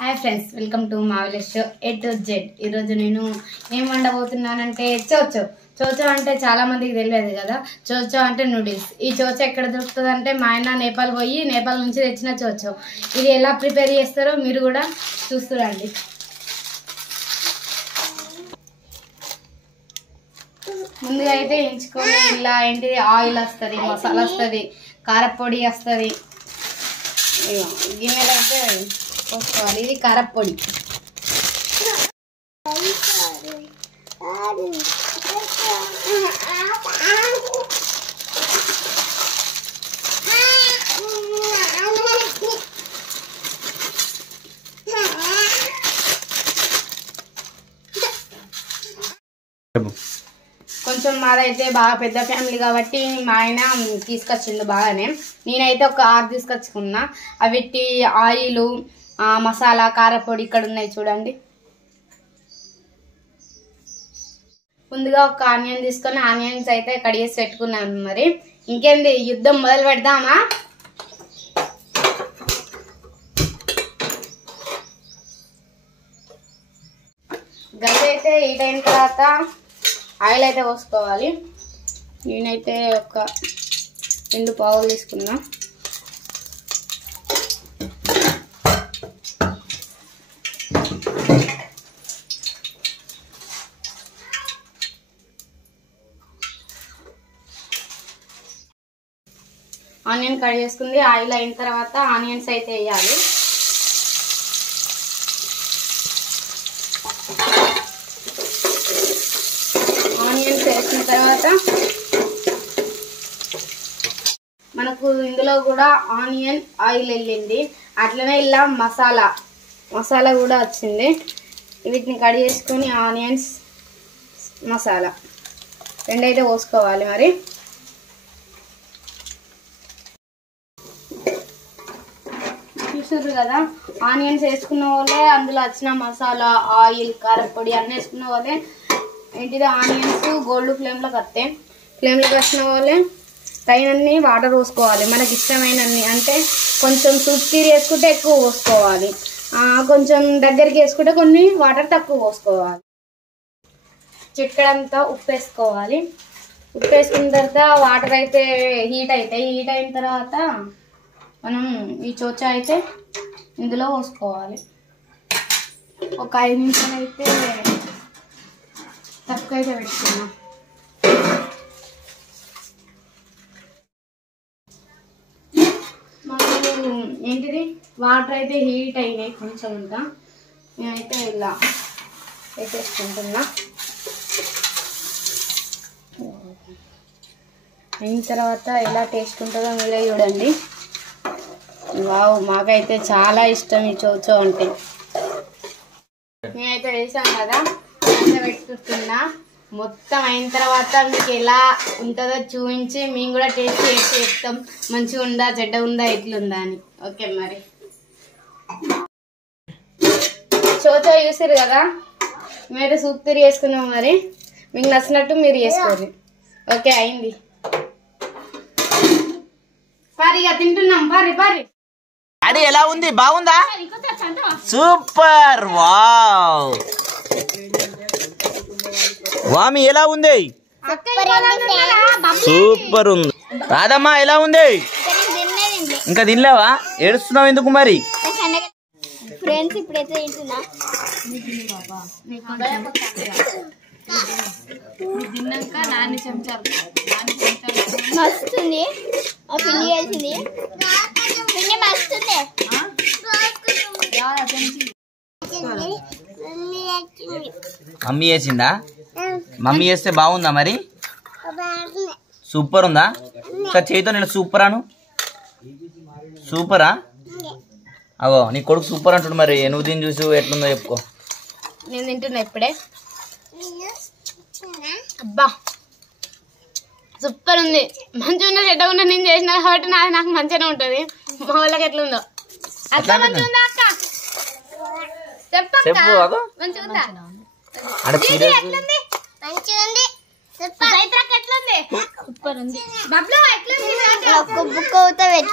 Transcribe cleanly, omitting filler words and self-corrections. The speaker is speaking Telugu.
హాయ్ ఫ్రెండ్స్, వెల్కమ్ టు మా village show A to Z. ఈరోజు నేను ఏం వండబోతున్నానంటే చోచో అంటే చాలా మందికి తెలియదు కదా. చోచో అంటే నూడిల్స్. ఈ చోచో ఎక్కడ దొరుకుతుంది అంటే మా ఆయన నేపాల్ నుంచి తెచ్చిన చోచో. ఇది ఎలా ప్రిపేర్ చేస్తారో మీరు కూడా చూస్తురండి. ముందుగా అయితే ఎంచుకొని ఇలా ఏంటిది ఆయిల్ వస్తుంది, మసాలా వస్తుంది, కారపొడి వస్తుంది. గిన్నెలో అయితే పోసుకోవాలి. ఇది కారపొడి. కొంచెం మాదైతే బాగా పెద్ద ఫ్యామిలీ కాబట్టి మా ఆయన తీసుకొచ్చిండు బాగానే. నేనైతే ఒక 6 తీసుకొచ్చుకున్నా. అవి ఆయిల్, మసాలా, కారపొడి ఇక్కడ ఉన్నాయి చూడండి. ముందుగా ఒక ఆనియన్ తీసుకొని ఆనియన్స్ అయితే కడిగేసి పెట్టుకున్నాను. మరి ఇంకేంది, యుద్ధం మొదలు పెడదామా? గది అయితే హీట్ అయిన తర్వాత ఆయిల్ అయితే పోసుకోవాలి. నేనైతే ఒక 2 పావులు తీసుకున్నా. ఆనియన్ కట్ చేసుకుంది. ఆయిల్ అయిన తర్వాత ఆనియన్స్ అయితే వేయాలి. ఆనియన్స్ వేసిన తర్వాత మనకు ఇందులో కూడా ఆనియన్ ఆయిల్ వెళ్ళింది. అట్లనే ఇలా మసాలా కూడా వచ్చింది. వీటిని కట్ చేసుకొని ఆనియన్స్, మసాలా రెండైతే పోసుకోవాలి. మరి చూసారు కదా, ఆనియన్స్ వేసుకున్న వాళ్ళే అందులో వచ్చిన మసాలా, ఆయిల్, కారపొడి అన్నీ వేసుకున్న వాళ్ళే ఏంటిది ఆనియన్స్ గోల్డ్ ఫ్లేమ్లోకి వస్తాయి. ఫ్లేమ్లోకి వచ్చిన వాళ్ళే తగినన్ని వాటర్ పోసుకోవాలి. మనకి ఇష్టమైనన్ని, అంటే కొంచెం సూప్ తీరి వేసుకుంటే ఎక్కువ పోసుకోవాలి, కొంచెం దగ్గరికి వేసుకుంటే కొన్ని వాటర్ తక్కువ పోసుకోవాలి. చిటికెడంతా ఉప్పు వేసుకోవాలి. ఉప్పు వేసుకున్న తర్వాత వాటర్ అయితే హీట్ అవుతాయి. హీట్ అయిన తర్వాత మనం ఈ చోచా అయితే ఇందులో పోసుకోవాలి. ఒక 5 నిమిషాలు అయితే తక్కువ అయితే పెట్టుకున్నాం. మనకు ఏంటిది వాటర్ అయితే హీట్ అయినాయి కొంచెం ఇంకా. నేనైతే ఇలా వేసేసుకుంటున్నా. అయిన తర్వాత ఎలా టేస్ట్ ఉంటుందో మీరే చూడండి. వావ్, మాకైతే చాలా ఇష్టం ఈ చోచో అంటే. నేనైతే వేసాను కదా, పెట్టుకున్నా. మొత్తం అయిన తర్వాత మీకు ఎలా ఉంటుందో చూపించి మేము కూడా టేస్ట్ చేసి చెప్తాం, మంచిగా ఉందా, చెడ్డ ఉందా, ఎట్లుందా అని. ఓకే, మరి చోచో చూసారు కదా, మీరు సూప్ తిరిగి వేసుకున్నాం. మరి మీకు నచ్చినట్టు మీరు చేసుకోండి. ఓకే, అయింది. పారిగా తింటున్నాం. పారి అది ఎలా ఉంది? బాగుందా? సూపర్. వావ్ వామి ఎలా ఉంది? సూపర్ ఉంది. రాదమ్మా ఎలా ఉంది? ఇంకా తినలేవా? ఏడుస్తున్నావు ఎందుకు మరి? ఫ్రెండ్స్ ఇప్పుడైతే తింటున్నా. మస్తుంది, పిండి వేసింది. పిండి మస్తుంది. మమ్మీ వేసిందా? మమ్మీ వేస్తే బాగుందా మరి? సూపర్ ఉందా? సార్ చేతితో నేను సూపర్ అను. సూపరా? అవో నీ కొడుకు సూపర్ అంటుడు. మరి నువ్వు దీన్ని చూసి ఎట్లుందో చెప్పుకో. నేను తింటున్నా ఇప్పుడే. అబ్బా, సూపర్ ఉంది. మంచిగా ఉన్న చెడ్డ ఉన్న నేను చేసిన కాబట్టి నాకు మంచిగానే ఉంటుంది. మా వాళ్ళకి ఎట్లుందో అక్క మంచిగా ఉందా? అక్క చెప్పు. మంచిగా ఉందా? ఎట్లుంది? మంచిగా ఉంది. సూపర్ ఉంది. బబ్లు ఎట్లుంది? ఒక బుక్ అవుతా పెట్టు.